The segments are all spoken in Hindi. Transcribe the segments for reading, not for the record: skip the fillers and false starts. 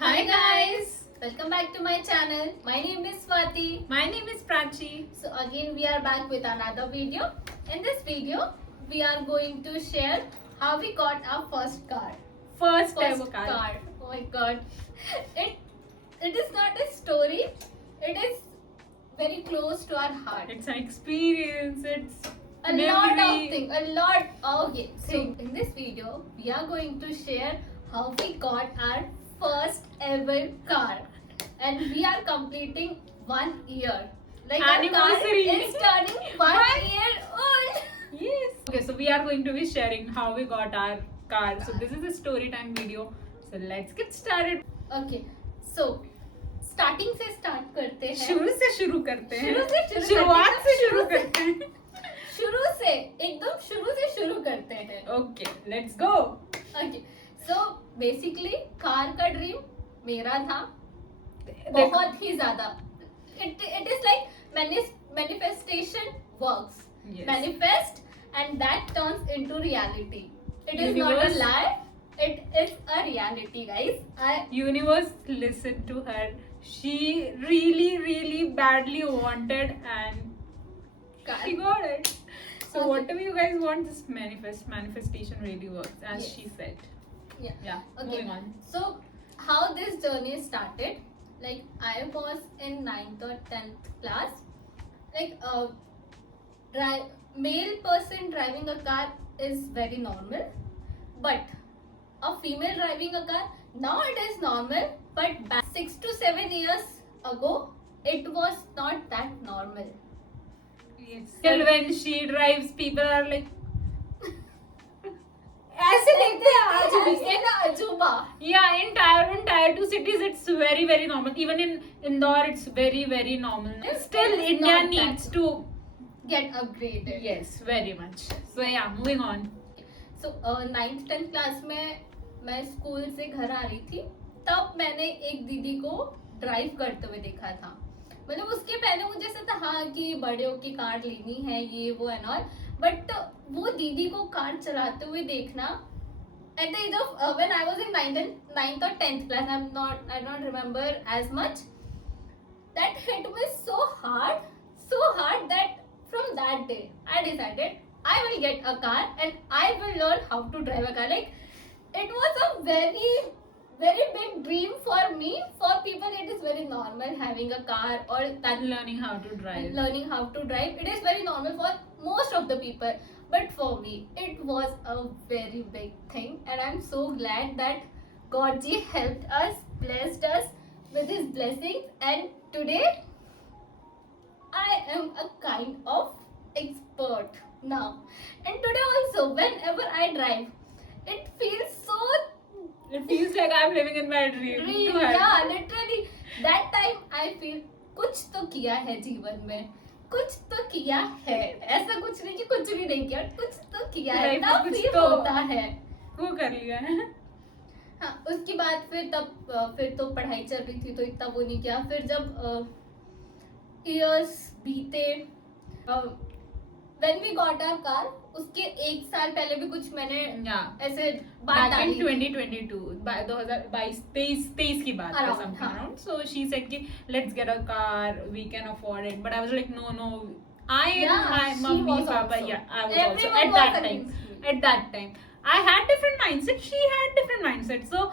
Hi guys, welcome back to my channel. My name is Swati. My name is Prachi. So again we are back with another video. In this video we are going to share how we got our first car. First ever car. Oh my god. It is not a story. It is very close to our heart. It's an experience. It's A lot of things. A lot. Okay. So in this video we are going to share how we got our first ever car, and we are completing 1 year. Like Anniversary. our car is turning 1 year old. Yes. Okay, so we are going to be sharing how we got our car. So this is a story time video. So let's get started. Okay. So starting से start करते हैं. शुरू से शुरू करते हैं. शुरू से शुरू शुरुआत करते से हैं. शुरू करते हैं. शुरू से एकदम शुरू से शुरू करते हैं. Okay, let's go. Okay. So basically car का ड्रीम मेरा था देखो. बहुत ही ज्यादा. It is like manifestation works. Yes. Manifest and that turns into reality. It is not a Universe. lie. It is a reality, guys. Universe listened to her. She really badly wanted and she got it. So Okay. whatever you guys want, just manifestation really works, as Yes. she said. Yeah. Okay. Moving on. So how this journey started? Like I was in 9th or 10th class. Like male person driving a car is very normal, but a female driving a car now it is normal. But back 6 to 7 years ago, it was not that normal. Yes. Till when she drives, people are like, ऐसे देखते हैं आज भी. ऐसे ना अजूबा. Yeah, in tier 2 cities, it's very normal. Even in Indore, it's very normal. Still, It's India not needs that to. Get upgraded. Yes, very much. So yeah, moving on. So 9th 10th class में मैं स्कूल से घर आ रही थी, तब मैंने एक दीदी को ड्राइव करते हुए देखा था. मतलब उसके पहले मुझे ऐसा था हाँ कि बड़े की कार लेनी है ये वो एंड ऑल, बट वो दीदी को कार चलाते हुए देखना at the age of when I was in 9th or 10th class, I don't remember as much, that hit me so hard that from that day I decided I will get a car and I will learn how to drive a car. Like it was a very big dream for me. For people it is very normal having a car or that Learning how to drive. learning how to drive. It is very normal for most of the people, but for me it was a very big thing, and I'm so glad that God ji helped us, blessed us with his blessings, and today I am a kind of expert now. And today also whenever I drive, it feels so It feels like I'm living in my dream. real. To have. Yeah, literally that time I feel कुछ तो किया है जीवन में, कुछ तो किया है. ऐसा कुछ नहीं कि कुछ भी नहीं किया, कुछ तो किया है. Life में तब कुछ फील तो होता है. वो कर लिया है. हाँ, उसके बाद फिर तो पढ़ाई चल रही थी तो इतना वो नहीं किया. फिर जब इयर्स बीते, when we got our car, उसके 1 साल पहले भी कुछ मैंने Yeah. ऐसे बात Back डाली in थी. 2022, 2022 की बात है, Around, something हाँ. around. So she said कि let's get a car, we can afford it. But I was like no. Yeah, My she mummy, was papa, also. yeah, I was Everyone also at was that time. against me. At that time, I had different mindset. She had different mindset. So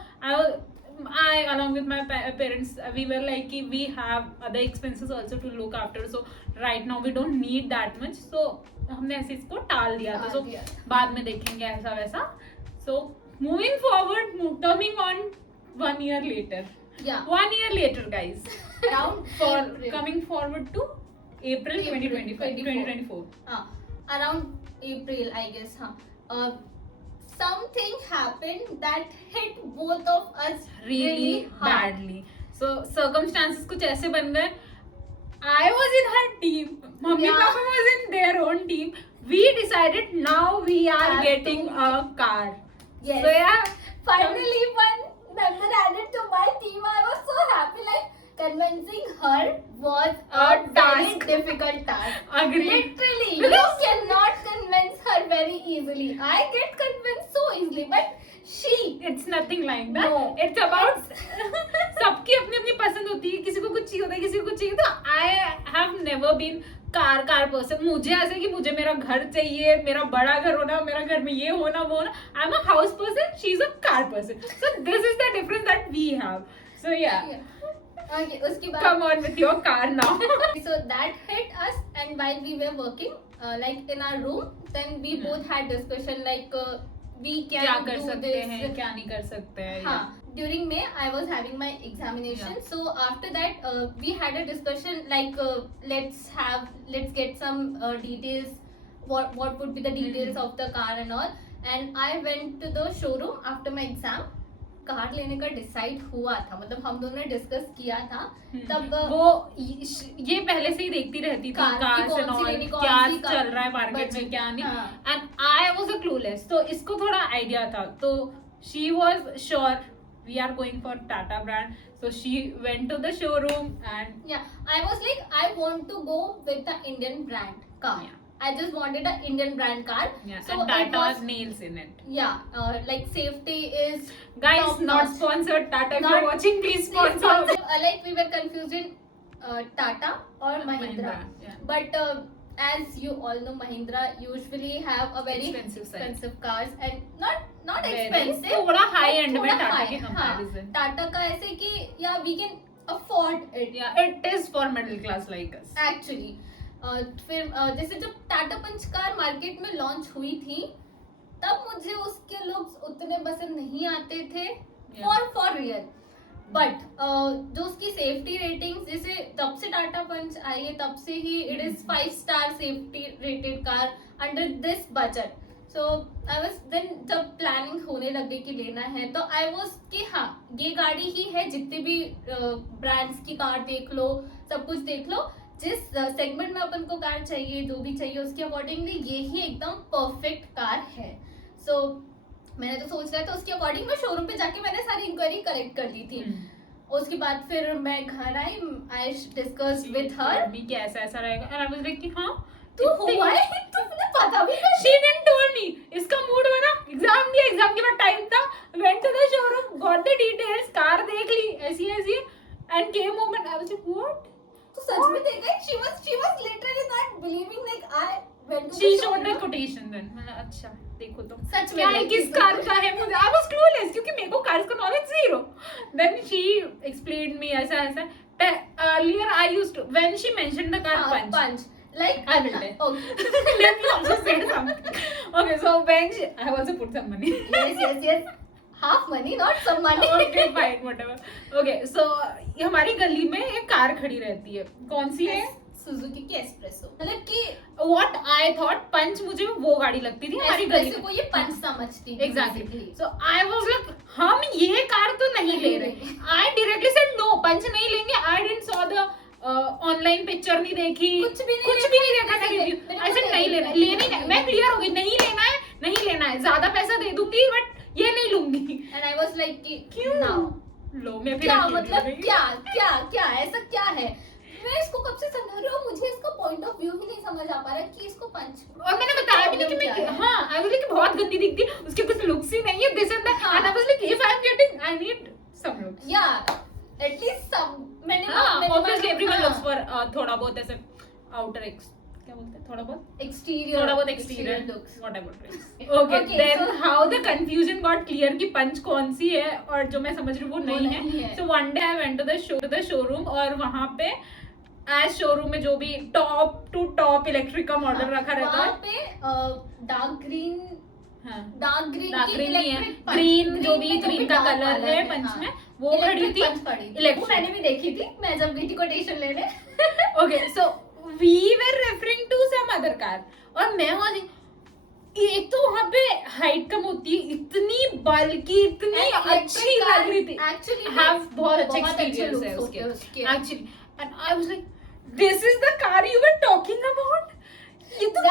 I along with my parents, we were like कि we have other expenses also to look after. So right now we don't need that much. So हमने ऐसे इसको टाल दिया था. So टाल दिया. बाद में देखेंगे ऐसा वैसा. So moving forward, coming on 1 year later. Yeah. 1 year later, guys. Around For April. coming forward to April 2024. Around April, I guess. Something happened that hit both of us Really hard. badly. So circumstances कुछ ऐसे बन गए. I was in her team. Mummy Yeah. Papa was in their own team. We decided now we are Have getting to- a car. Yes. So yeah. Finally, one member added to my team. I was so happy. Like convincing her was a A very task. difficult task. Agreed. Literally, Because- you cannot convince her very easily. I get convinced so easily, but she It's nothing like that. No. It's about never been car person. मुझे ऐसे कि मुझे मेरा घर चाहिए, मेरा बड़ा घर होना, मेरा घर में ये होना वो होना. I'm a house person, she's a car person. So this is the difference that we have. So yeah. Okay, उसके बाद Come on with your car now. so that hit us, and while we were working like in our room, then we both had discussion like we can क्या कर do सकते this. हैं, क्या नहीं कर सकते हैं. हाँ, during May I was having my examination, so after that we had a discussion like let's get some details, what would be the details of the car and all, and I went to the showroom after my exam. Car लेने का डिसाइड हुआ था, मतलब हम दोनों ने डिस्कस किया था तब वो ये पहले से ही देखती रहती थी कार से क्या चल रहा है मार्केट में क्या नहीं. And I was a clueless, तो इसको थोड़ा आइडिया था, तो she was sure we are going for Tata brand, so she went to the showroom and I was like I want to go with the Indian brand car. I just wanted an Indian brand car. So and Tata nails in it. Like safety is guys not sponsored. Tata, if you're watching, please sponsor. Like we were confused in Tata or Mahindra. But as you all know, Mahindra usually have a very expensive cars, and not expensive, थोड़ा high end में Tata के comparison. Tata का ऐसे कि we can afford it. It is for middle class like us. Actually. फिर जैसे जब टाटा पंच कार मार्केट में लॉन्च हुई थी, तब मुझे उसके लुक्स उतने पसंद नहीं आते थे फॉर रियल. बट जो उसकी सेफ्टी रेटिंग्स, जैसे तब से टाटा पंच आई है तब से ही it is 5 star safety rated car under this budget. So I was then जब प्लानिंग होने लगे कि लेना है, तो आई वाज कि हाँ ये गाड़ी ही है, जितने भी ब्रांड्स की कार देख लो, सब कुछ देख लो, जिस सेगमेंट में अपन को कार चाहिए, जो भी चाहिए उसके अकॉर्डिंगली ये ही एकदम परफेक्ट कार है. सो मैंने तो सोच रहा था उसके अकॉर्डिंग, मैं शोरूम पे जाके मैंने सारी इंक्वायरी कलेक्ट कर ली थी. उसके बाद फिर मैं घर आई, आई डिस्कस विद हर भी कैसा ऐसा रहेगा, एंड आई वाज लाइक कि हां तू हुआ है, तुमने पता भी नहीं. She didn't told me. इसका मूड बना, एग्जाम दिया, एग्जाम के बाद टाइम था, went to the showroom, got the details, car देख ली ऐसी and came home and I was like what. तो सच में देखा, she was literally not believing, like I went to she showed the quotation then. मैंने अच्छा देखो तो सच में क्या है, किस कार का है, मुझे I was clueless क्योंकि मेरे को कार्स का knowledge zero. Then she explained me ऐसा. Earlier I used to, when she mentioned the car punch like I will tell. Okay. Let me also say something. Okay, so when I have also put some money. Yes. Half money, not some money. Okay, fine, whatever. Okay, so हमारी गली में एक कार खड़ी रहती है. कौन सी है? सुजुकी की एस्प्रेसो. मतलब कि what I thought पंच, मुझे वो गाड़ी लगती थी हमारी गली में. को ये पंच समझती. Exactly. So I was like, हम ये कार तो नहीं ले रहे. I directly said no, पंच नहीं लेंगे. I didn't saw the online picture नहीं देखी, कुछ भी नहीं देखा था रिव्यू. ऐसे नहीं लेना, मैं क्लियर हो गई, नहीं लेना है, ज्यादा पैसा दे दूंगी बट ये नहीं लूंगी. एंड आई वाज लाइक कि क्यों नाउ लो, मैं फिर क्या मतलब क्या ऐसा क्या है. मैं इसको कब से समझ रही हूँ, मुझे इसका पॉइंट ऑफ व्यू ही नहीं समझ आ पा रहा कि इसको पंच. और मैंने बताया भी नहीं कि मैं आई वाज लाइक बहुत गंदी दिखती, उसके कुछ लुक्स ही नहीं है, this and that. And I was like if I am getting, I need some looks. At least some. मैंने ऑब्वियसली एवरीवन लुक्स फॉर थोड़ा बहुत ऐसे आउटर क्या बोलते हैं, थोड़ा बहुत exterior looks, whatever. Okay, then how the confusion got clear कि पंच कौन सी है और जो मैं समझ रही हूँ वो नहीं है. So one day I went to the showroom, और वहां पे एज शोरूम में जो भी टॉप टू टॉप इलेक्ट्रिक का मॉडल रखा रहता है, वहां पे डार्क ग्रीन ग्रीन जो भी ग्रीन का कलर है पंच में, वो खड़ी थी. वो मैंने भी देखी थी, मैं जब गई थी कोटेशन लेने. Okay, so we were referring to some other car, और मैं वहां एक तो वहां पे हाइट कम होती है, इतनी बल्कि, इतनी अच्छी लग रही थी. एक्चुअली बहुत अच्छे एक्सपीरियंस है उसके actually. And I was like this is the car you were talking about. ये तो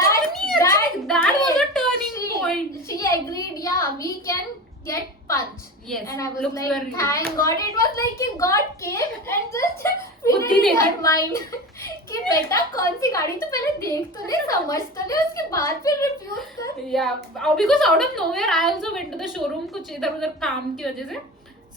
that was a turning point. She agreed, we can get punch. Yes. And I was looks like, thank God. It was like God came and just बुद्धि filled दे her दी. mind कि बेटा कौन सी गाड़ी, तो पहले देख तो ले, समझ तो ले, उसके बाद फिर रिफ्यूज कर. Because out of nowhere I also went to the showroom कुछ इधर उधर काम की वजह से.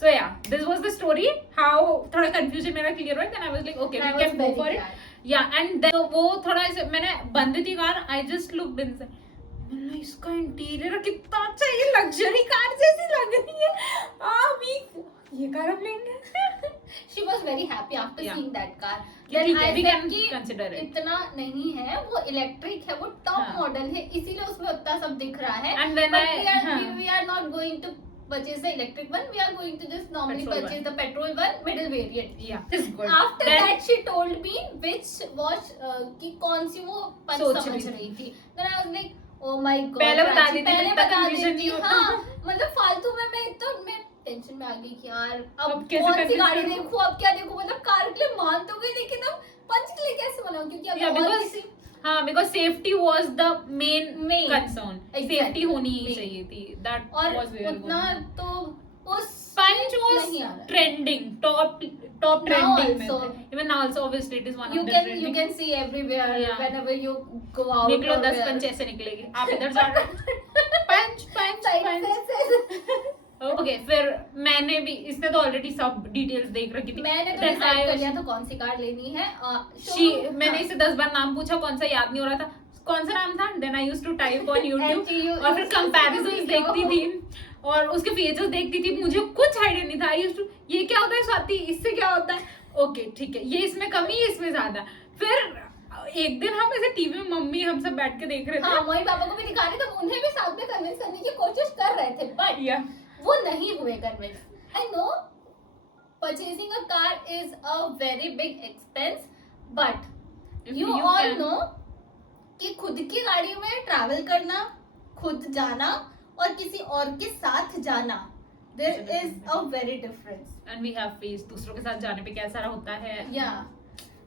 So this was the story. How थोड़ा confusion मेरा clear हुआ. Then I was like, okay, we can go for it. या एंड देन वो थोड़ा ऐसे मैंने बंद थी car, I just looked inside, मैंने इसका इंटीरियर कितना अच्छा है, ये लग्जरी कार जैसी लग रही है, अभी ये कार हम लेंगे। She was very happy after Yeah. seeing that car. कि Then ठीक I है, we said can कि consider it. इतना नहीं है, वो इलेक्ट्रिक है, वो टॉप हाँ. मॉडल है, इसीलिए उसमें उतना सब दिख रहा है। And when But हाँ. we are not going to purchase the electric one. We are going to just normally Petrol purchase one. the petrol one, middle variant. Yeah, it's good. After Then- that she told me which watch कि कौन सी वो पंच सोच समझ रही रही थी। Then I was like, oh my god. पहले बता प्राची, देती, पहले तब तक बता confusion देती। नहीं होता। हाँ, मतलब फालतू में मैं टेंशन में आ गई कि यार अब अब कैसे कौन सी convince गाड़ी करूं? देखूं, अब क्या देखूं, मतलब कार के लिए मान तो गई, लेकिन अब पंच के लिए कैसे बनाऊं, क्योंकि अब Yeah, और because- किसी हाँ, because safety was the main concern. Exactly. Safety होनी ही Main. चाहिए थी. That और was very उतना good. तो उस Punch was नहीं आ रहा है। trending, top Now trending में also. थे. Even now also obviously it is one you of the can trending. see everywhere Yeah. whenever you go out. निकलो or 10 where. पंच ऐसे निकलेगी, आप इधर जा रहे हो, पंच पंच Side पंच। से- ओके, फिर मैंने भी, इसने तो ऑलरेडी सब डिटेल्स देख रखी थी। मैंने तो Then डिसाइड I कर was- लिया था कौन सी कार लेनी है। मैंने इसे 10 बार नाम पूछा, कौन सा याद नहीं हो रहा था, कौन सा नाम था, then I used to type on YouTube और फिर कंपैरिजंस देखती थी और उसके फीचर्स देखती थी, मुझे कुछ आइडिया नहीं था। आई यूज्ड टू, ये क्या होता है स्वाति, इससे क्या होता है, ओके ठीक है, ये इसमें कमी है, इसमें ज्यादा। फिर एक दिन हम ऐसे टीवी में मम्मी हम सब बैठ के देख रहे थे। हाँ, मम्मी पापा को भी दिखा रहे थे, उन्हें भी साथ में कन्विंस करने की कोशिश कर रहे थे, बट या वो नहीं हुए convince. I know purchasing a car is a very big expense, but you all know कि खुद की गाड़ी में ट्रैवल करना, खुद जाना और किसी और के साथ जाना, there is a very difference. And we have face दूसरों के साथ जाने पे कैसा होता है। या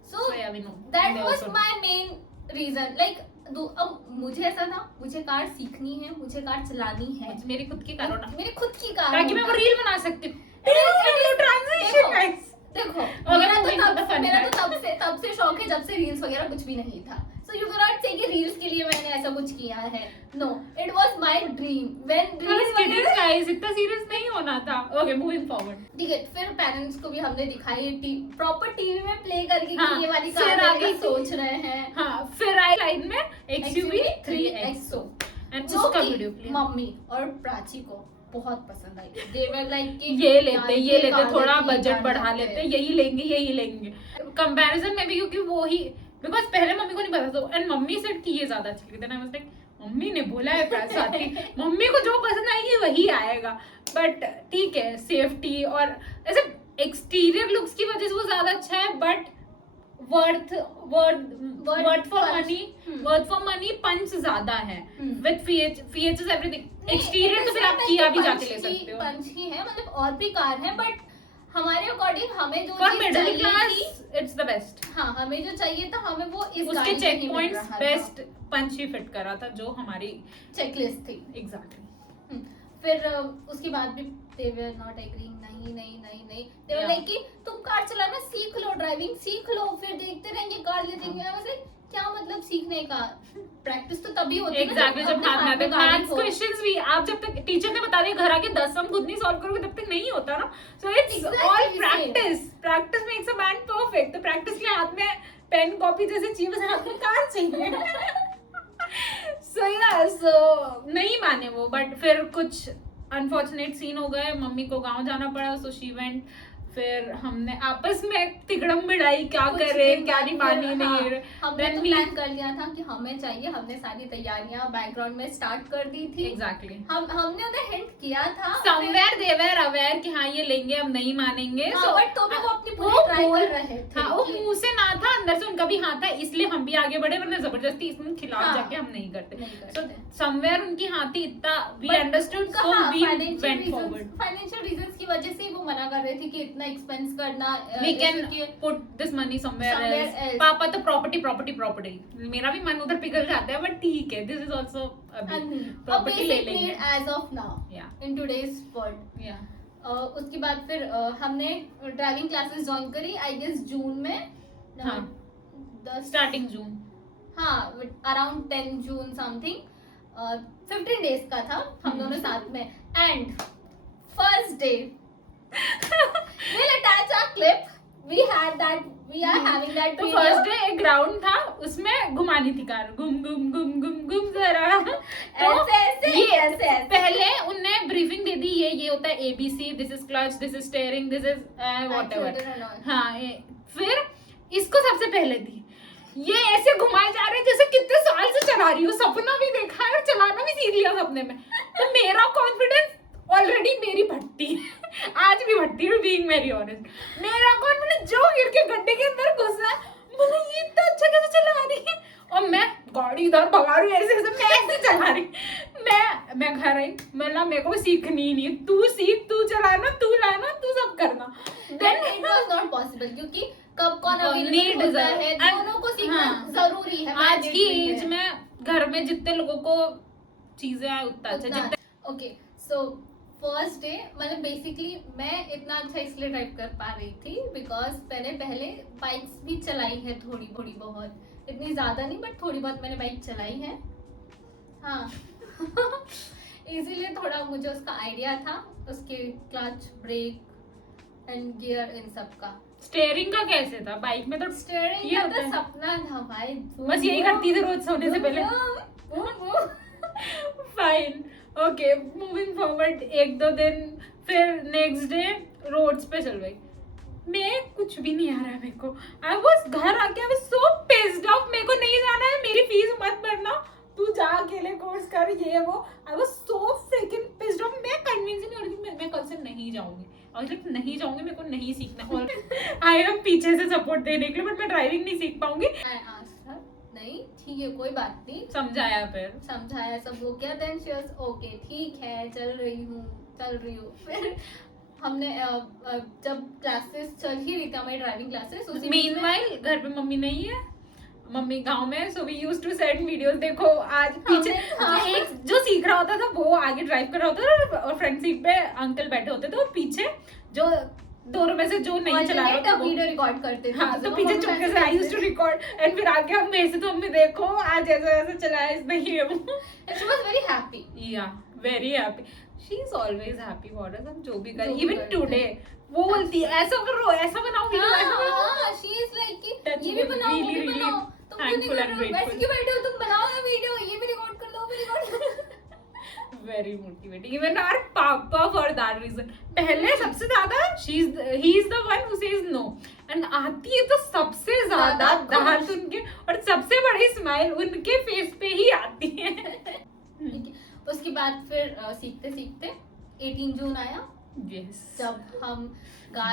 so So, yeah, we know. That They was also- my main reason. Like अब मुझे ऐसा था, मुझे कार सीखनी है, मुझे कार चलानी है, मेरी खुद की कार होना, मेरी खुद की कार ताकि मैं होना। वो रील बना सकती हूँ। देखो, guys. देखो अगर मेरा moving to the fun तो fact. तब से शौक है जब से रील्स वगैरह कुछ भी नहीं था। सो यू कैन नॉट से कि रील्स के लिए मैंने ऐसा कुछ किया है। No, it was my dream when I was reels kidding, वगैरह। guys. इतना सीरियस नहीं होना था। Okay, moving forward. ठीक है, फिर पेरेंट्स को भी हमने दिखाई, प्रॉपर टीवी में प्ले करके हाँ, कि ये वाली फिर कार आ लेने गई का सोच रहे हैं। हाँ, फिर आई लाइन में XUV 3XO एंड जो उसका कि वीडियो प्ले। मम्मी और प्राची को बहुत पसंद आई। दे वर लाइक कि ये लेते कार थोड़ा लेते, ये बजट कार बढ़ा लेते, यही लेंगे। कंपैरिजन में भी क्योंकि वो ही, बिकॉज पहले मम्मी को नहीं पता था एंड मम्मी सेड कि ये ज्यादा अच्छी लगी, then I was like mummy ने बोला है प्राची, मम्मी को जो पसंद आएगी वही आएगा। बट ठीक है, सेफ्टी और ऐसे एक्सटीरियर लुक्स की वजह से वो ज्यादा अच्छा है, बट वर्थ फॉर मनी पंच ज्यादा है विद फीचर्स एवरीथिंग। एक्सटीरियर तो फिर आप किया भी जाके ले सकते हो। पंच ही है, मतलब और भी कार है, बट हमारे अकॉर्डिंग हमें जो फॉर चीज मिडिल चाहिए क्लास थी, इट्स द बेस्ट। हाँ हमें जो चाहिए था, हमें वो इस उसके गाड़ी में चेक ही मिल पॉइंट्स रहा था। बेस्ट पंच ही फिट करा था जो हमारी चेकलिस्ट थी। एग्जैक्टली। फिर उसके बाद भी they were not agreeing, नहीं they were Yeah. like कि तुम कार चलाना सीख लो, ड्राइविंग सीख लो, फिर देखते रहेंगे कार ले देंगे। I was like, क्या मतलब सीखने का, प्रैक्टिस तो तभी होती है ना एग्जैक्टली, जब अपने हाथ में हाथ आते में गाड़ी मैथ्स हो। क्वेश्चंस भी आप जब तक टीचर ने बता दिया घर आके 10 सम खुद नहीं सॉल्व करोगे तब तक नहीं होता ना। So it's Exactly all same. Practice makes a man perfect. तो प्रैक्टिस के लिए हाथ में पेन कॉपी जैसे चाहिए, बस हाथ में कार चाहिए। सो नहीं माने वो, बट फिर कुछ अनफॉर्चुनेट सीन हो गए, मम्मी को गांव जाना पड़ा, सो शी वेंट। फिर हमने आपस में तिगड़म बिड़ाई, क्या कुछ करे दिन क्या बाद नहीं फिर, मानी नहीं। हमने Then तो we- प्लान कर लिया था कि हमें चाहिए, हमने सारी तैयारियां बैकग्राउंड में स्टार्ट कर दी थी। एग्जैक्टली, हमने उन्हें हिंट किया था समवेयर दे वर अवेयर कि हाँ ये लेंगे, अब नहीं मानेंगे। हाँ, but तो भी वो अपनी पूरी वो ट्राई बोल- कर रहे थे हाँ, वो कि- मुंह से ना था, अंदर से उनका भी हाथ था, इसलिए हम भी आगे बढ़े, वरना जबरदस्ती इसमें खिलाफ हाँ, जाके हम नहीं करते। नहीं करते। सो समवेयर उनकी हाथ थी इतना, वी But अंडरस्टूड, उनका सो हाँ, we financial went reasons- forward. financial reasons की वजह से ही वो मना कर रहे थे कि इतना एक्सपेंस करना। We can इसलिए- put this money somewhere Somewhere else. else. पापा तो प्रॉपर्टी, मेरा भी मन उधर पिघल जाता है, बट ठीक है, this is also a property ले basic लेंगे। need as of now Yeah. in today's world. या उसके बाद फिर हमने ड्राइविंग क्लासेस ज्वाइन करी, आई गेस जून में। हाँ। 10 स्टार्टिंग जून। हाँ, अराउंड 10 जून समथिंग। 15 डेज का था हम दोनों साथ में। And first day we'll attach a clip. We we are having that तो video. फर्स्ट डे एक ग्राउंड था, उसमें घुमानी थी कार, घूम घूम घूम घूम घूम जरा। तो ऐसे पहले उनने ब्रीफिंग दे दी, ये होता है ABC, this is clutch, this is steering, this is whatever. हाँ, फिर इसको सबसे पहले दी, ये ऐसे घुमाए जा रहे हैं जैसे कितने साल से चला रही हो, सपना भी देखा है और चलाना भी सीख लिया सपने में। तो मेरा कॉन्फिडेंस ऑलरेडी मेरी भट्टी आज भी भट्टी है, बीइंग वेरी ऑनेस्ट। मेरा कॉन्फिडेंस जो गिर के गड्ढे के अंदर घुसा है, बोला ये इतना अच्छा कैसे चला रही है, और मैं गाड़ी इधर भगा रही हूँ ऐसे मैं ऐसे चला रही। मैं घर आई, मतलब मेरे को सीखनी ही नहीं, तू सीख, तू चलाना, तू लाना, तू सब करना। Then it was not possible क्योंकि कब कौन अवेलेबल होता है, दोनों को सीखना जरूरी है। आज की एज में घर में जितने लोगों को चीजें आए उतना अच्छा। ओके, सो फर्स्ट डे मतलब बेसिकली मैं इतना अच्छा इसलिए ड्राइव कर पा रही थी बिकॉज मैंने पहले बाइक्स भी चलाई है, थोड़ी थोड़ी बहुत, इतनी ज्यादा नहीं बट थोड़ी बहुत मैंने बाइक चलाई है। हाँ इसीलिए थोड़ा मुझे उसका आइडिया था, उसके क्लच, ब्रेक एंड गियर इन सब का। स्टीयरिंग का कैसे था? बाइक में तो स्टीयरिंग का तो सपना था भाई, बस यही करती थी रोज सोने से पहले। फाइन, ओके, मूविंग फॉरवर्ड, एक दो दिन फिर नेक्स्ट डे रोड्स पे चल गई। मैं कुछ भी नहीं आ रहा है मेरे को, आई वाज घर आके I was so pissed off, मेरे को नहीं जाना है, मेरी फीस मत भरना, तू जा अकेले कोर्स कर, ये वो। I was so fricking pissed off, मैं कन्विंस नहीं हो रही थी मैं कल से नहीं जाऊंगी, और लाइक नहीं जाऊंगी, मेरे को नहीं सीखना। और आई एम पीछे से सपोर्ट देने के लिए, बट मैं ड्राइविंग नहीं सीख पाऊंगी। नहीं ठीक है कोई बात नहीं, समझाया, फिर समझाया, सब हो गया। देन शी वाज ओके, ठीक है चल रही हूँ। फिर हमने जब क्लासेस चल ही रही थी हमारी ड्राइविंग क्लासेस, उसी मीनवाइल घर पे मम्मी नहीं है, मम्मी गांव में, so we used to send videos. देखो आज पीछे एक जो सीख रहा होता था वो आगे ड्राइव कर रहा होता था, और फ्रंट सीट पे अंकल बैठे होते थे, और पीछे जो दोनों में से जो नहीं चला रहा था वो वीडियो रिकॉर्ड करते थे। हाँ, तो पीछे चुपके से I used to record, and फिर आके हम ऐसे, तो मम्मी देखो आज ऐसा ऐसा चला है इसमें, ये वो। शी वाज वेरी हैप्पी, या very happy, she is always happy for us. हम जो भी करें, जो भी इवन करते टुडे वो बोलती है ऐसा करो, ऐसा बनाओ वीडियो, ऐसा बनाओ। हां शी इज लाइक कि That's ये भी बनाओ, वो भी really, बनाओ, really तुम क्यों नहीं thankful कर and रहे हो, वैसे grateful. क्यों बैठे हो, तुम बनाओ ना वीडियो, ये भी रिकॉर्ड कर लो, वो भी record. Very motivating. Even our papa for that reason. पहले सबसे ज्यादा he is the one who says no. And आती है तो सबसे ज्यादा दांत उनके और सबसे बड़ी स्माइल उनके फेस पे ही आती है। उसके बाद फिर सीखते सीखते 18 जून आया। Yes. जब हम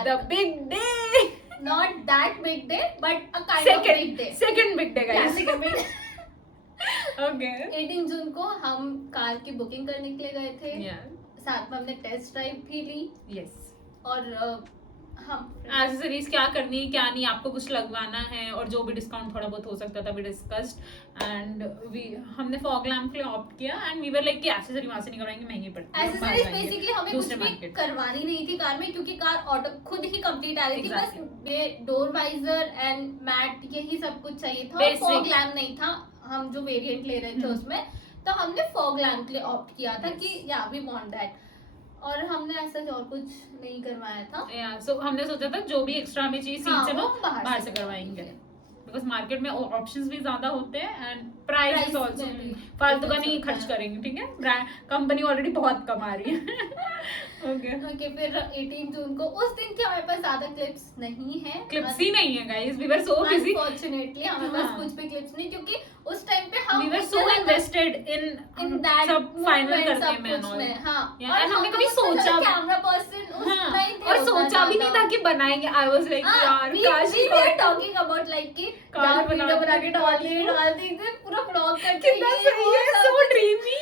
The big day. Not that big day, but a kind of big day. Second big day, guys. Yeah, second big day. Okay. 18 जून को हम कार की बुकिंग करने के लिए गए थे। Yeah. साथ में हमने टेस्ट ड्राइव भी ली। Yes. और हम एक्सेसरीज क्या करनी है क्या नहीं, आपको कुछ लगवाना है, और जो भी डिस्काउंट थोड़ा बहुत हो सकता था वी डिस्कस्ड, एंड हमने फॉग लैम्प के लिए ऑप्ट किया, एंड वी वर लाइक कि एक्सेसरी वहां से नहीं करवाएंगे, महंगी पड़ती है। एक्सेसरीज बेसिकली हमें कुछ भी करवानी नहीं थी कार में, क्योंकि कार ऑटो खुद ही कंप्लीट आ रही थी। बस ये डोर वाइजर एंड मैट यही सब कुछ चाहिए था, फॉग लैम्प नहीं था। हम जो वेरिएंट ले रहे थे उसमें, तो हमने फॉग लैम्प के लिए ऑप्ट किया था कि या वी वांट दैट, और हमने ऐसा और कुछ नहीं करवाया था। सो हमने सोचा था जो भी एक्स्ट्रा हमें चाहिए सीट से वो बाहर से करवाएंगे, बिकॉज मार्केट में ऑप्शंस भी ज्यादा होते हैं, एंड प्राइस आल्सो फालतू का नहीं खर्च करेंगे, ठीक है, कंपनी ऑलरेडी बहुत कमा रही है। ओके, फिर 18 जून को उस दिन के हमारे पास ज्यादा क्लिप्स नहीं है, क्लिप्स ही नहीं है guys, we were so busy, unfortunately हमारे पास कुछ भी क्लिप्स नहीं, क्योंकि उस टाइम पे हम we were so invested in that सब फाइनल करने में और हां, और हमने कभी सोचा कैमरा पर्सन उस टाइम और सोचा भी नहीं था कि बनाएंगे। आई वाज लाइक यार काश we were talking about like कि कार वीडियो बना के डाल दी थे, पूरा ब्लॉग करके, कितना सही है, सो ड्रीमी।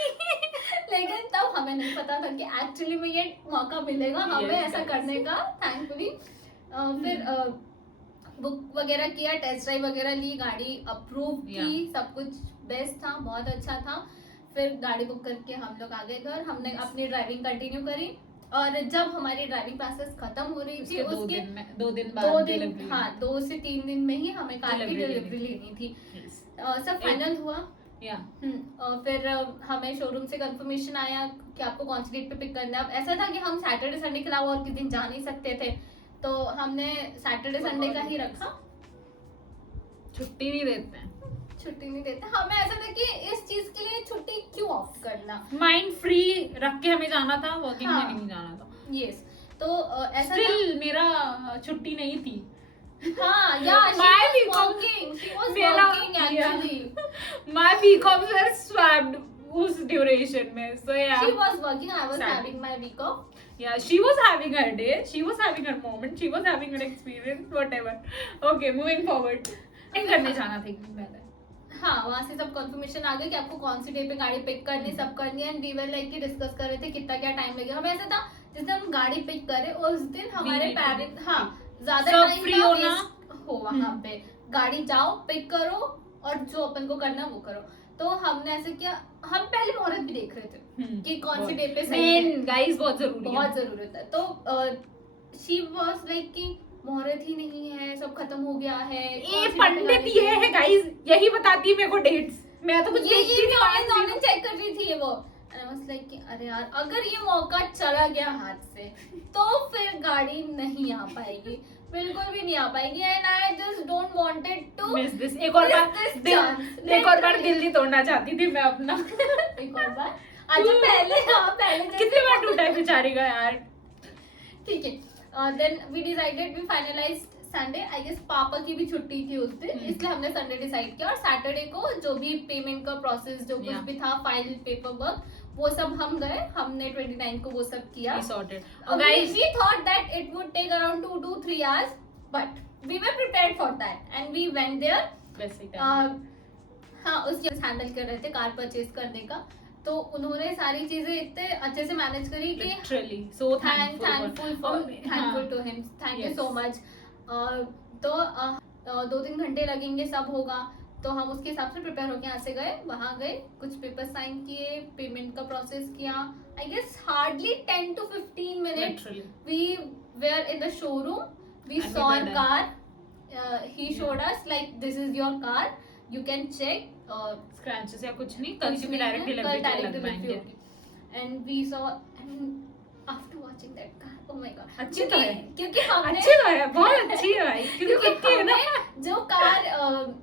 लेकिन तब हमें नहीं पता था कि एक्चुअली में ये मौका मिलेगा हमें ऐसा करने का, थैंकफुली। फिर बुक वगैरह किया, टेस्ट ड्राइव वगैरह ली, गाड़ी अप्रूव की, सब कुछ बेस्ट था, बहुत अच्छा था। फिर गाड़ी बुक करके हम लोग आ गए घर, हमने अपनी ड्राइविंग कंटिन्यू करी, और जब हमारी ड्राइविंग क्लासेस खत्म हो रही थी उसके 2 दिन बाद, हाँ 2 से 3 दिन में ही हमें कार की डिलीवरी लेनी थी। सब फाइनल हुआ। और फिर हमें शोरूम से कंफर्मेशन आया कि आपको कौन सी डेट पे पिक करना है। अब ऐसा था कि हम सैटरडे संडे के अलावा और किस दिन जा नहीं सकते थे, तो हमने सैटरडे संडे का ही रखा। छुट्टी नहीं देते हैं, छुट्टी नहीं देते हमें। ऐसा था कि इस चीज के लिए छुट्टी क्यों ऑफ करना, माइंड फ्री रख के हमें जाना था, वर्किंग हाँ। में नहीं जाना था। यस, तो ऐसा स्टिल मेरा छुट्टी नहीं थी। हाँ, yeah, she My was BCom working. She was मेरा- working actually. My BComs were swapped उस ड्यूरेशन में, so yeah. She was working. I was Sad. having my week off. Yeah, she was having her day, she was having her moment, she was having her experience, whatever. Okay, moving forward. इन करने जाना था एक दिन पहले। हाँ, वहाँ से सब कंफर्मेशन आ गई कि आपको कौन सी डे पे गाड़ी पिक करनी, सब करनी है। एंड वी वर लाइक कि डिस्कस कर रहे थे कितना क्या टाइम लगेगा। हमें ऐसा था जिस दिन हम गाड़ी पिक करे उस दिन हमारे need to पेरेंट्स, हाँ, ज्यादा सब टाइम free होना। हो वहाँ पे, गाड़ी जाओ पिक करो और जो अपन को करना वो करो। तो हमने ऐसे किया, हम पहले मुहूर्त भी देख रहे थे कि कौन सी डे पे सही है। मेन गाइस बहुत जरूरी है, बहुत जरूरत है। तो शी वाज लाइक कि मुहूर्त ही नहीं है, सब खत्म हो गया है। ये पंडित ये है गाइस, यही बताती है मेरे को डेट्स। मैं तो कुछ ये देखती भी नहीं, ऑनलाइन चेक कर रही थी वो। And I was like कि अरे यार अगर ये मौका चला गया हाथ से तो फिर गाड़ी नहीं आ पाएगी, बिल्कुल भी नहीं आ पाएगी। And I just don't wanted to miss this. एक और बार एक और बार दिल नहीं तोड़ना चाहती थी मैं अपना। एक और बार अच्छा पहले, हाँ पहले कितने बार टूटा है बेचारी का यार। ठीक है। Then we decided, we finalized Sunday. I guess papa की भी छुट्टी थी उस दिन, इसलिए हमने संडे डिसाइड किया। और सैटरडे को जो भी पेमेंट का प्रोसेस जो कुछ भी था, फाइल पेपर वर्क, वो सब हम गए, हमने 29 को वो सब किया। Sorted. Guys, we thought that it would take around 2 to 3 hours, but we were prepared for that and we went there. हाँ, उसकी हैंडल कर रहे थे कार परचेज करने का, तो उन्होंने सारी चीजें इतने अच्छे से मैनेज करी कि Literally, so thankful to him, thank you so much. तो 2-3 घंटे लगेंगे, सब होगा। तो हम उसके हिसाब से प्रिपेयर होके यहाँ से गए, वहाँ गए, कुछ पेपर साइन किए, पेमेंट का प्रोसेस किया। I guess hardly 10 to 15 minutes we were in the showroom. We saw our car. He showed us like this is your car, you can check. Scratches या कुछ नहीं, कल से डायरेक्ट डिलीवरी लग पाएंगे। And we saw, and after watching that car, oh my god, अच्छी तो है, क्योंकि हमने अच्छी तो है, बहुत अच्छी है भाई। क्योंकि कितनी है ना, जो कार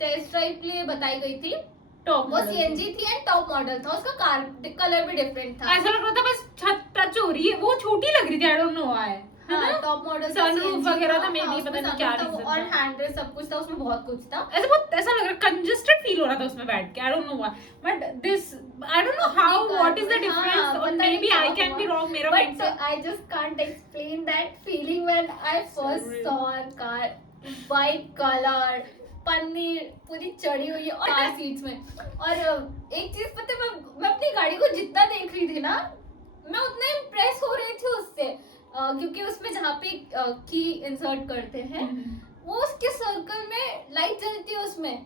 टेस्ट ड्राइव के लिए बताई गई थी टॉप वो सीएनजी थी एंड टॉप मॉडल था, उसका कार कलर भी डिफरेंट था। ऐसा लग रहा था बस छत टच हो रही है, वो छोटी लग रही थी, आई डोंट नो व्हाई। हाँ, टॉप मॉडल सनरूफ वगैरह था, मे बी पता नहीं क्या रीजन और था, हैंडल सब कुछ था, उसमें बहुत कुछ था। ऐसा लग रहा कंजस्टेड फील हो रहा था उसमें बैठ के, I don't know why, but this I don't know how, what is the difference, और maybe I can be wrong, मेरा mind but I just can't explain that feeling when I first saw a car, white colour, पन्नी पूरी चढ़ी हुई है और कार सीट्स में। और एक चीज पता है, मैं अपनी गाड़ी को जितना देख रही थी ना, मैं उतना इम्प्रेस हो रही थी उससे, क्योंकि उसमें जहाँ पे की इंसर्ट करते हैं वो उसके सर्कल में लाइट जलती है उसमें।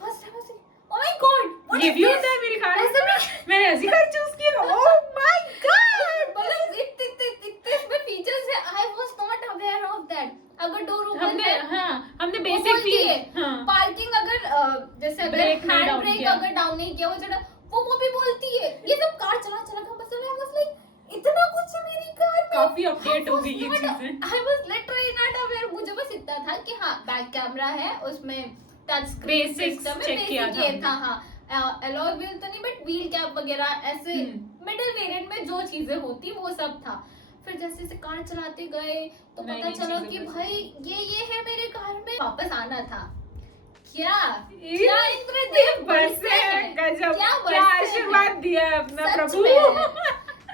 फर्स्ट टाइम ऐसे, ओह माय गॉड, ये भी होता है मेरी कार में, मैंने ऐसी कार चूज की, ओह माय गॉड, मतलब इतने इसमें फीचर्स है, I was not aware of that. अगर डोर ओपन है, हमने बेसिक फील, पार्किंग अगर जैसे अगर हैंड ब्रेक अगर डाउन नहीं किया, वो चढ़ा, वो भी बोलती है। ये सब कार चला का बस मैं वाज लाइक इतना कुछ है मेरी कार में, काफी अपडेट हो गई ये चीजें। I was literally not aware. मुझे बस इतना था कि हाँ बैक कैमरा है, उसमें टच स्क्रीन सिस्टम है, चेक किया था। हाँ, अलॉय व्हील तो नहीं बट व्हील कैप वगैरह ऐसे मिडिल वेरिएंट में जो चीजें होती वो सब था। फिर जैसे जैसे कार चलाते गए तो पता चला कि भाई ये है मेरे कार में। वापस आना था, क्या इंद्रदेव बरसे हैं, गजब, क्या आशीर्वाद दिया अपना प्रभु।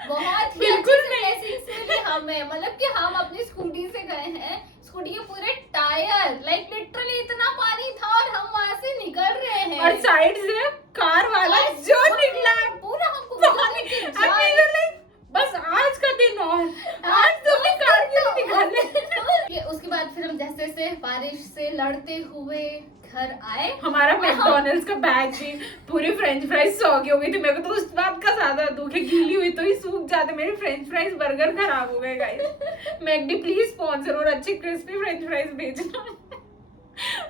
बहुत बिल्कुल ब्लेसिंग्स मिली हमें, मतलब कि हम अपनी स्कूटी से गए हैं, स्कूटी के पूरे टायर लाइक लिटरली इतना पानी था और हम वहां से निकल रहे हैं और साइड से कार वाला जो निकला पूरा हमको बस आज का दिन और आज तो मैं कार भी निकालने। उसके बाद फिर हम जैसे जैसे बारिश से लड़ते हुए घर आए। हमारा मैकडॉनल्ड्स का बैग भी पूरी फ्रेंच फ्राइज सौगी हो गई थी। मेरे को तो उस बात का ज्यादा दुख है, गीली हुई तो ही सूख जाते मेरे फ्रेंच फ्राइज, बर्गर खराब हो गए गाइस। मैकडी प्लीज स्पॉन्सर और अच्छी क्रिस्पी फ्रेंच फ्राइज भेजना।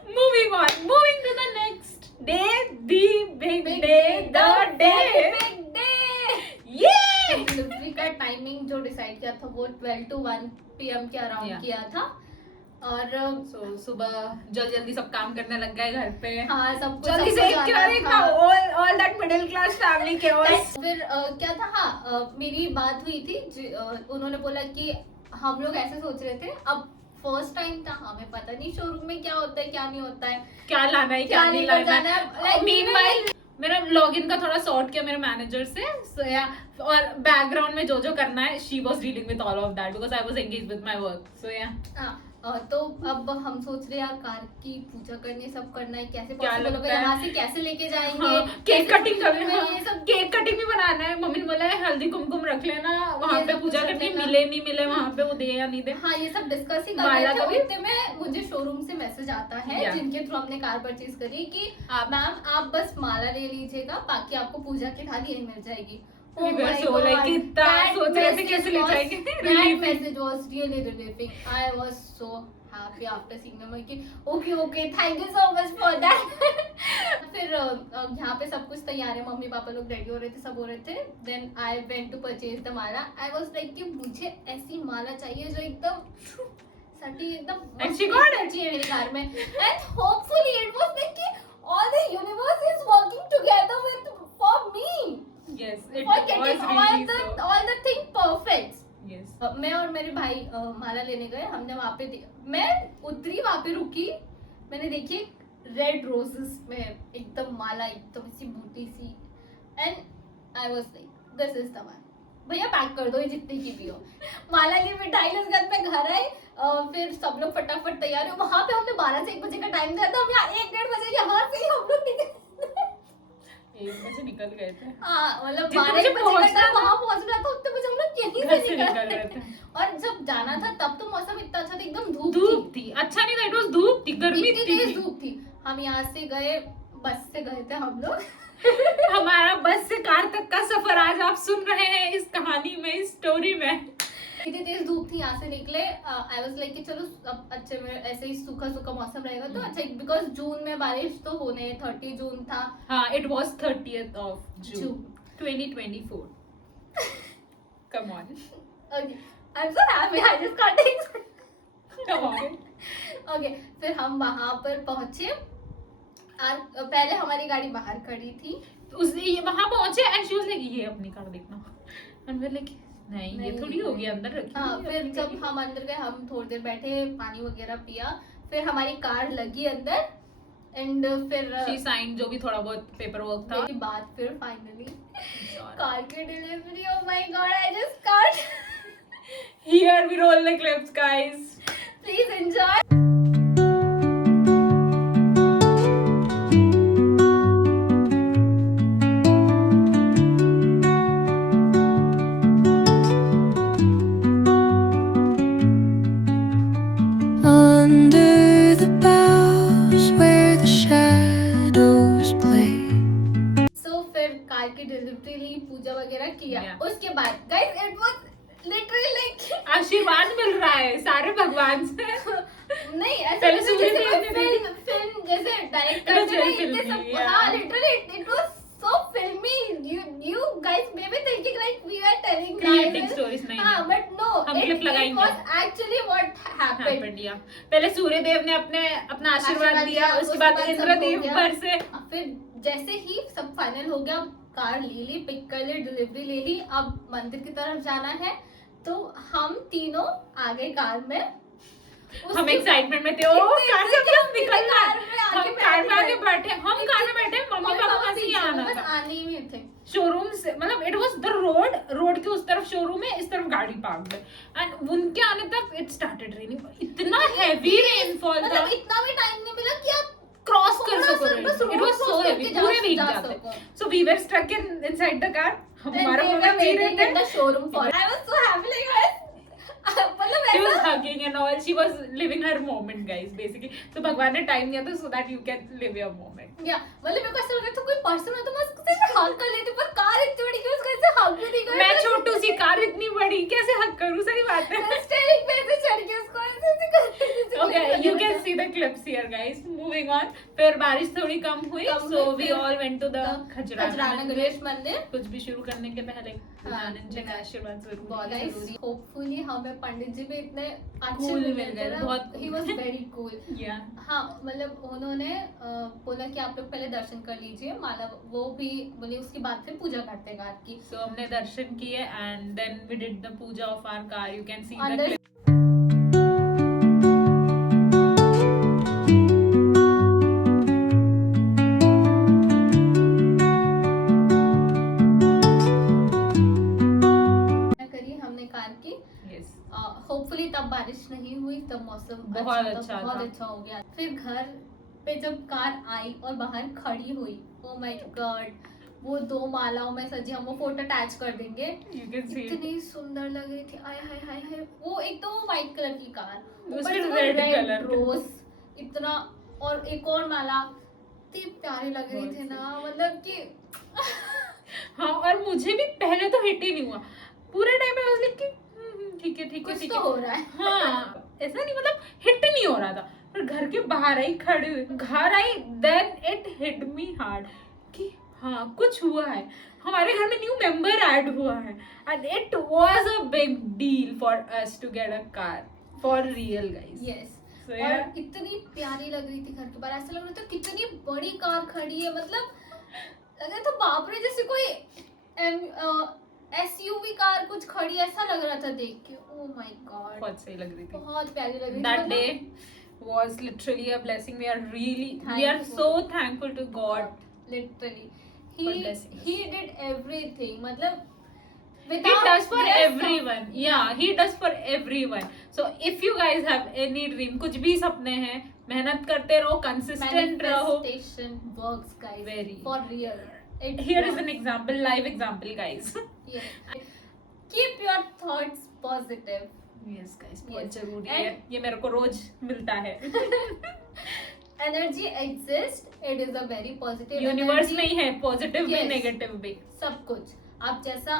Moving on, moving to the next day, the big day, the day, big day. ये डिलीवरी का टाइमिंग जो डिसाइड किया था वो 12 to 1 PM के अराउंड किया था। और So सुबह जल्दी सब काम करने लग गए घर पे, हाँ सब कुछ जल्दी से all that middle class family chaos. फिर क्या था, हाँ मेरी बात हुई थी उन्होंने बोला कि हम लोग ऐसे सोच रहे थे, अब फर्स्ट टाइम था, हमें पता नहीं शोरूम में क्या होता है क्या नहीं होता है, क्या लाना है क्या नहीं लाना है। Like, Meanwhile मेरा लॉगिन का थोड़ा सॉर्ट किया मेरे मैनेजर से, so yeah, और बैकग्राउंड में जो करना है she was dealing with all of that because I was engaged with my work, so yeah. हाँ तो अब हम सोच रहे यार कार की पूजा करनी है, सब करना है, कैसे क्या पॉसिबल होगा, लगता है? यहाँ से कैसे लेके जाएंगे, हाँ, केक कटिंग करनी ये है, सब केक कटिंग भी बनाना है। मम्मी ने बोला है हल्दी कुमकुम रख लेना, वहाँ ये पे सब पूजा कुछ करनी, रख लेना। मिले नहीं मिले वहाँ पे वो दे या नहीं दे। हाँ ये सब डिस्कस ही कर माला रहे का थे, भी? उतने में मुझे शोरूम से मैसेज आता है Yeah. जिनके थ्रू हमने कार परचेज करी कि आप- मैम आप बस माला ले लीजिएगा, बाकी आपको पूजा की थाली यही मिल जाएगी। We were so like कितना सोच रहे थे कैसे ले जाएंगे। That Relieving. message was really relieving. I was so happy after seeing them कि okay thank you so much for that. फिर यहाँ पे सब कुछ तैयार है, मम्मी पापा लोग रेडी हो रहे थे, सब हो रहे थे। Then I went to purchase the Mala. I was like कि मुझे ऐसी माला चाहिए जो एकदम सटी एकदम And she got it. चाहिए मेरे कार में। And hopefully it was like कि all the universe is working together for me. Yes, it For was getting really so. all the thing perfect. Yes. मैं और मेरे भाई माला लेने गए, हमने वहाँ पे मैं उतरी, वहाँ पे रुकी, मैंने देखी रेड रोजेस में एकदम माला, एकदम सी बूटी सी, and I was like this is the one, भैया पैक कर दो ये जितनी की भी हो। माला की मिठाई लेकर मैं घर आई, फिर सब लोग फटाफट तैयार हो, वहाँ पे हमने 12 से 1 बजे का टाइम दिया था, हम यहाँ 1-1:30 बजे यहाँ से ही हम लोग निकले। 1 बजे निकल गए थे, हाँ मतलब जितने 12 बजे बजे पहुंचना का वहाँ पहुँच रहा था, उतने बजे हम लोग यहीं घर से से निकल निकल रहे रहे थे। थे। और जब जाना था तब तो मौसम इतना अच्छा था, एकदम धूप धूप थी, अच्छा नहीं था, इट वाज धूप थी, गर्मी इतनी थी। तेज धूप थी। हम यहाँ से गए, बस से गए थे हम लोग। हमारा बस से कार तक का सफर आज आप सुन रहे हैं इस कहानी में, इस स्टोरी में। इतनी तेज धूप थी, यहाँ से निकले, आई वाज लाइक कि चलो अब अच्छे में ऐसे ही सूखा सूखा मौसम रहेगा तो अच्छा, बिकॉज जून में बारिश तो होने, 30 जून था। हाँ, it was 30th of June 2024. Come on. Okay, I'm so happy, I just got it. Come on. Okay, फिर हम वहाँ पर पहुंचे और पहले हमारी गाड़ी बाहर खड़ी थी। वहां पहुंचे एंड शी वाज लाइक ये अपनी कार देखना, एंड वी लाइक नहीं ये थोड़ी होगी, अंदर रखी। हाँ फिर जब हम अंदर गए, हम थोड़ी देर बैठे, पानी वगैरह पिया, फिर हमारी कार लगी अंदर, एंड फिर शी साइन जो भी थोड़ा बहुत पेपर वर्क था। मेरी बात फिर फाइनली कार की delivery, oh my God, I just can't. Here we roll the clips, guys. Please enjoy. Under the boughs where the shadows play. सो फिर कार की डिलीवरी ली, पूजा वगैरह किया। Yeah. उसके बाद guys it was literally like आशीर्वाद मिल रहा है सारे भगवान से। नहीं ऐसा पहले जैसे सूर्य कोई देव ने फिल्म जैसे डायरेक्ट It was करते हैं very इतने filmy, सब, yeah. हाँ लिटरली इट वाज सो फिल्मी, you guys may be thinking like we are telling Creating lies. stories, नहीं, हाँ नहीं। but no, हम clip it लगाएंगे। was actually what happened. happened, yeah. पहले सूर्य देव ने अपना आशीर्वाद दिया, उसके बाद सब इंद्रदेव हो गया। पर से फिर जैसे ही सब फाइनल हो गया, कार ले ली, पिक कर ली, डिलीवरी ले ली, अब मंदिर की तरफ जाना है, तो हम तीनों आ गए कार में। हम एक्साइटमेंट में थे, ओ कार से बस निकलना है, हम कार में आगे बैठे, हम कार में बैठे, मम्मी पापा वहां से ही आना बस था आने ही में थे। शोरूम से, मतलब इट वाज द रोड के उस तरफ शोरूम है, इस तरफ गाड़ी पार्क है, एंड उनके आने तक इट स्टार्टेड रेनिंग, इतना हेवी रेनफॉल था, मतलब इतना भी टाइम नहीं मिला कि आप क्रॉस कर थोड़ा सको, सा बस it road was cross so करके हेवी, जा पूरे वीक जा जाते, सको। So we were stuck inside the car, हमारा Then we were मोमेंट जी waiting रहे in the थे। showroom for it. I was so happy, like मतलब She was ऐसा hugging and all. She was living her moment, guys, basically. So भगवान ने टाइम दिया था so that you can live your moment. या मतलब मेरे को ऐसा लग रहा था कोई पर्सन है तो मैं उसको सिर्फ हग कर लेती, पर कार इतनी बड़ी कि उसको ऐसे हग भी नहीं कर मैं छोटू सी कार इतनी बड़ी कैसे हग करूं, सही बात है। स्टीयरिंग पे ऐसे चढ़ के उसको ऐसे कर Okay, You can see the clips here, guys. Moving on. फिर बारिश थोड़ी कम हुई, so we all went to the Khajrana Ganesh मंदिर। कुछ भी शुरू करने के पहले आनंद जी का आशीर्वाद बहुत जरूरी है। जरूरी। होपफुली हमें पंडित जी भी इतने अच्छे Cool मिल मिल गए गए, ना, बहुत he was very cool। Yeah. हाँ मतलब उन्होंने बोला कि आप लोग पहले दर्शन कर लीजिए, माला वो भी बोले उसके बाद फिर पूजा करते कार की। So हमने दर्शन किए and then we did the puja of our car. You can see the अंदर clip. करी हमने कार की। Yes. होपफुली तब बारिश नहीं हुई, तब मौसम बहुत था, अच्छा बहुत था। अच्छा हो गया। फिर घर पे जब कार आई और बाहर खड़ी हुई, ओ माय गॉड, वो 2 मालाओं में सजी, हम वो फोटो अटैच कर देंगे। You can see it. इतनी सुंदर लग रही थी, आय हाय हाय हाय। वो एक तो व्हाइट कलर की कार, उसमें ऊपर से वो red रेड color का। रोज, इतना, और एक और माला, इतनी प्यारी लग रही बहुत थी सी। ना, मतलब कि हाँ, और मुझे भी पहले तो हिट ही नहीं हुआ पूरे टाइम में। वाज लाइक कि ठीक है ठीक है कुछ ठीक तो है। हो रहा है। हाँ, ऐसा नहीं, मतलब हिट नहीं हो रहा था। पर घर के बाहर आई, खड़ी हुई, घर आई, then it hit me hard कि हाँ कुछ हुआ है, हमारे घर में न्यू मेंबर ऐड हुआ है, and it was a big deal for us to get a car for real guys. Yes. So, और yeah. इतनी प्यारी लग रही थी घर के बाहर, ऐसा लग रहा था कितनी बड़ी कार खड़ी है, मतलब लग रहा था बाप रे जैसे कोई एसयूवी कार कुछ खड़ी, ऐसा लग रहा था देख के। ओ माय गॉड, बहुत सही लग रही थी। बहुत प्यारी लग रही थी। That मतलब day was literally a blessing. We are Thankful. so thankful to God. literally For blessing us. he did everything, मतलब He without does for their everyone. Yeah, he does for everyone. So if you guys have any dream, कुछ भी सपने हैं, मेहनत करते रहो, consistent रहो. manifestation works, guys. Very. For real. It Here is works. an example, live example, guys. Yes. Keep your thoughts positive. Yes, guys, Yes. बहुत जरूरी And- है. ये मेरे को रोज मिलता है. Energy exists. It is a very positive universe energy. में ही है, पॉजिटिव भी, Yes. नेगेटिव भी. सब कुछ आप जैसा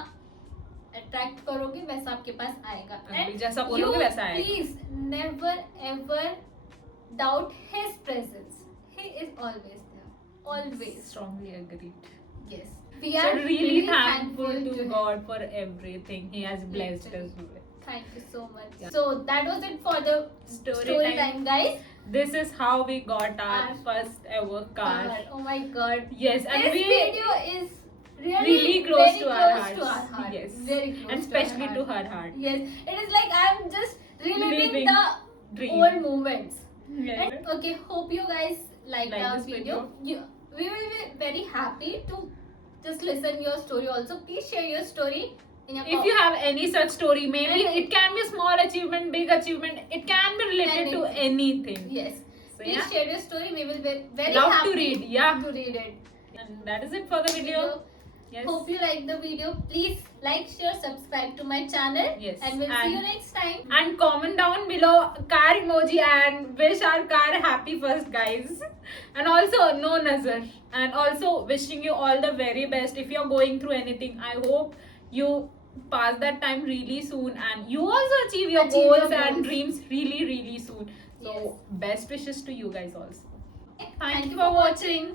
अट्रैक्ट करोगे वैसा आपके पास आएगा। अभी जैसा बोलोगे वैसा आएगा। Please never ever doubt his presence, he is always there, always. Strongly agreed. Yes, we So are really thankful to God for everything He has blessed us with. Thank you so much. Yeah. So that was it for the Story story time. time, guys. This is how we got our Our first ever car. Oh my god. Yes, and This we video is really close very to our close hearts. to our heart. Yes, Very close and to especially our to heart. her heart. Yes, it is like I'm just reliving Living the dream. old moments. Yes. And okay, hope you guys like Like our this video. We will be very happy to just listen your story also. Please share your story in your If you have any such story, maybe Any- it can be a small achievement, big achievement. It can be related to anything. Yes. So, Please yeah. share your story. We will be very Love to happy read, yeah. to read it. And that is it for the video. Yes. Hope you like the video. Please like, share, subscribe to my channel. Yes. And we'll see And- you next time. And comment down below car emoji and wish our car happy first, guys. And also no nazar. And also wishing you all the very best. If you're going through anything, I hope you pass that time really soon and you also achieve your Achieve your goals and goals. dreams really soon. So Yes. best wishes to you guys also. Thank you for watching.